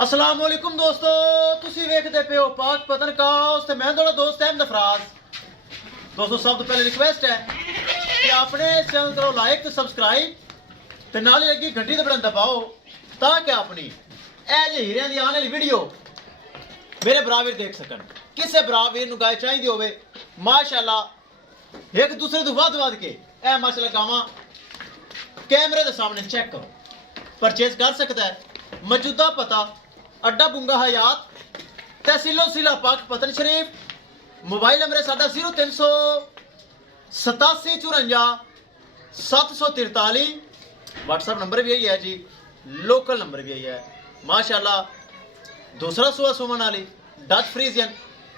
अस्सलाम वालेकुम दोस्तों, तुसी वेखदे पे हो पाक पतन काउस ते मैं थोड़ा दोस्त अहमद फराज। दोस्तों सब तो पहले रिक्वेस्ट है कि अपने चैनल करो लाइक ते सब्सक्राइब ते नाल लगी घंटी ते बटन दबाओ ताकि अपनी ए जे हीरे दी आने वाली वीडियो मेरे बराबर देख सकन। किसे बराबर नु गाय चाहिदी होवे माशाल्लाह एक दूसरे तो वध के ए माशाल्लाह गावां कैमरे के सामने चेक करो परचेज कर सकता है। मौजूदा पता अड्डा बुंगा हयात तहसीलो जिला पाक पतन शरीफ, मोबाइल नंबर है साडा 0387 व्हाट्सएप नंबर भी यही है जी, लोकल नंबर भी यही है माशाल्लाह। दूसरा सुआ सुमन वाली डच फ्रीजियन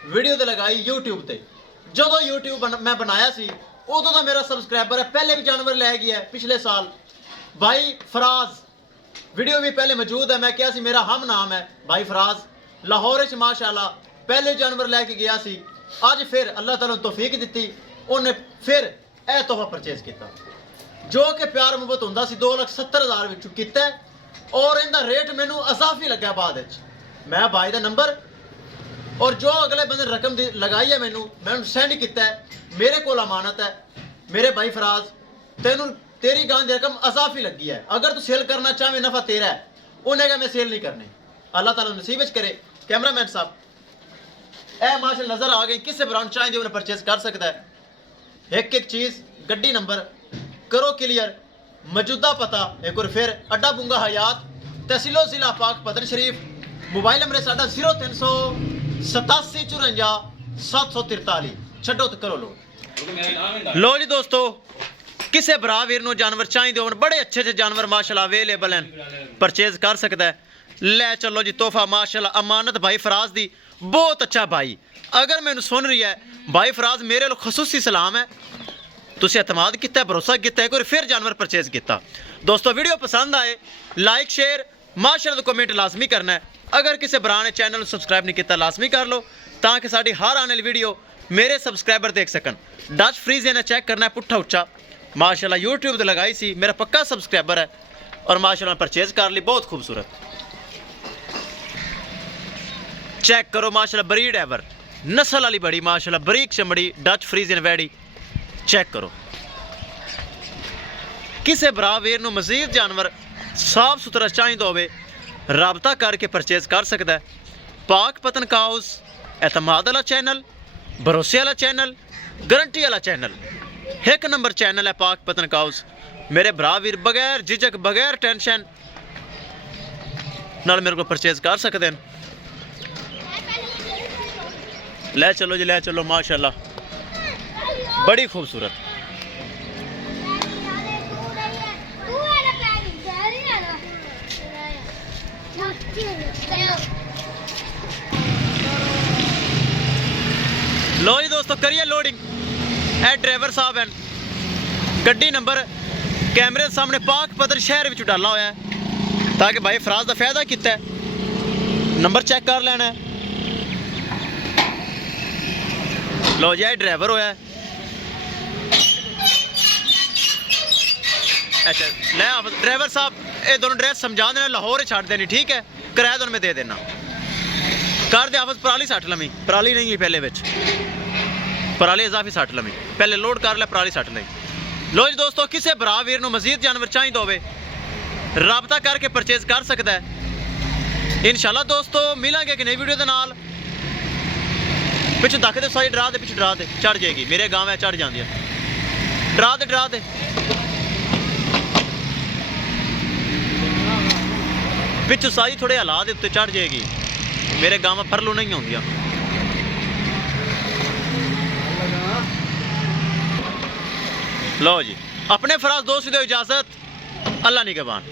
वीडियो तो लगाई यूट्यूब ते, जो यूट्यूब मैं बनाया सी उदों का मेरा सब्सक्राइबर है, पहले भी जानवर लै गया है पिछले साल भाई फराज, वीडियो भी पहले मौजूद है। मैं क्या सी मेरा हम नाम है भाई फराज, लाहौर च माशाल्लाह पहले जानवर लैके गया सी, अज फिर अल्लाह ताला ने तौफीक दी, उन्हें फिर यह तोहफा परचेज किया जो कि प्यार मुहब्बत होंदा सी 2,70,000 विचों कीता और इनका रेट मैनू असाफी लग्या बाद मैं भाई का नंबर और जो अगले बंदे रकम लगाई है मैनू सेंड किया है, मेरे को अमानत है मेरे भाई फराज, तेरी गां की रकम असाफी लगी है। अगर तू सेल करना चाहे नफा तेरा है, उन्हें कहा मैं सेल नहीं करनी, अल्लाह ताला नसीब करे। कैमरामैन साहब ए माशा नजर आ गई, किसे ब्रांड चाहिए उन्हें परचेज कर सकता है। एक एक चीज गड्डी नंबर करो क्लियर, मौजूदा पता एक बार फिर अड्डा बुंगा हयात तहसीलो जिला पाक पतन शरीफ, मोबाइल नंबर है साडा 0387 छड्डो तो करो लो जी दोस्तों। किसे भरा वीर नो जानवर चाहिए हो, बड़े अच्छे जानवर माशाल्लाह अवेलेबल हैं, परचेज कर सकता है। ले चलो जी तोहफा माशाल्लाह अमानत भाई फराज दी, बहुत अच्छा भाई। अगर मैनू सुन रही है भाई फराज मेरे लो खसूसी सलाम है, तुसी एतमाद किया भरोसा किया, एक बार फिर जानवर परचेज किया। दोस्तों वीडियो पसंद आए लाइक शेयर माशाल्लाह तो कमेंट लाजमी करना है। अगर किसी भरा ने चैनल सब्सक्राइब नहीं किया लाजमी कर लो ताकि साड़ी हर आने वाली वीडियो मेरे सब्सक्राइबर देख सकन। डच फ्रीज ने चेक करना है पुट्ठा उच्चा माशाल्लाह, यूट्यूब तो लगाई सी, मेरा पक्का सब्सक्राइबर है और माशाल्लाह परचेज कर ली, बहुत खूबसूरत। चेक करो माशाल्लाह ब्रीड एवर नस्ल वाली बड़ी माशाल्लाह बरीक चमड़ी डच फ्रीजियन वैडी, चेक करो। किसे भरा वीर नूं मजीद जानवर साफ सुथरा चाहिए होवे राबता करके परचेज कर सकता है। पाक पतन काउस एतमाद वाला चैनल, भरोसे वाला चैनल, गारंटी वाला चैनल, एक नंबर चैनल है पाक पतन काउस। मेरे भरा वीर बगैर झिझक बगैर टेंशन नाल मेरे को परचेज कर सकते हैं। ले चलो जी ले चलो माशाल्लाह बड़ी खूबसूरत। लो जी दोस्तों करिए लोडिंग। ए ड्राइवर साहब हैं, गड्डी नंबर कैमरे सामने पाक पतन शहर में डाला हुआ है ताकि भाई फराज का फायदा किया है। नंबर चेक कर लेना है। लो जी ड्राइवर होया है। अच्छा ले ड्राइवर साहब ये दोनों ड्रेस समझा देना, लाहौर छड़ देनी, ठीक है, किराया दोनों में दे देना। कर दे आफत पराली 60 लमी, पराली नहीं है पहले बिच, पराली इजाफी 60 लमी, पहले लोड कर ले पराली 60 लमी। लो जी दोस्तों किसे भरा वीर नूं मजीद जानवर चाहिए होवे राबता करके परचेज कर सकता है। इंशाल्लाह दोस्तों मिलांगे कि नई वीडियो के नाल। पिछू दख दे सारी डरा दे, पिछू डरा दे, चढ़ जाएगी मेरे गाँव है चढ़ जाती है, डरा दे डरा दे। पिछू सारी थोड़े हला दे उत्ते चढ़ जाएगी, मेरे गाँव में फरलू नहीं होंगी। लो जी अपने फराज दोस्त दो इजाजत, अल्लाह निगहबान।